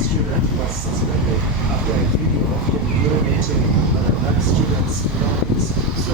Student was suspended after a video of him urinating on another student's belongings. So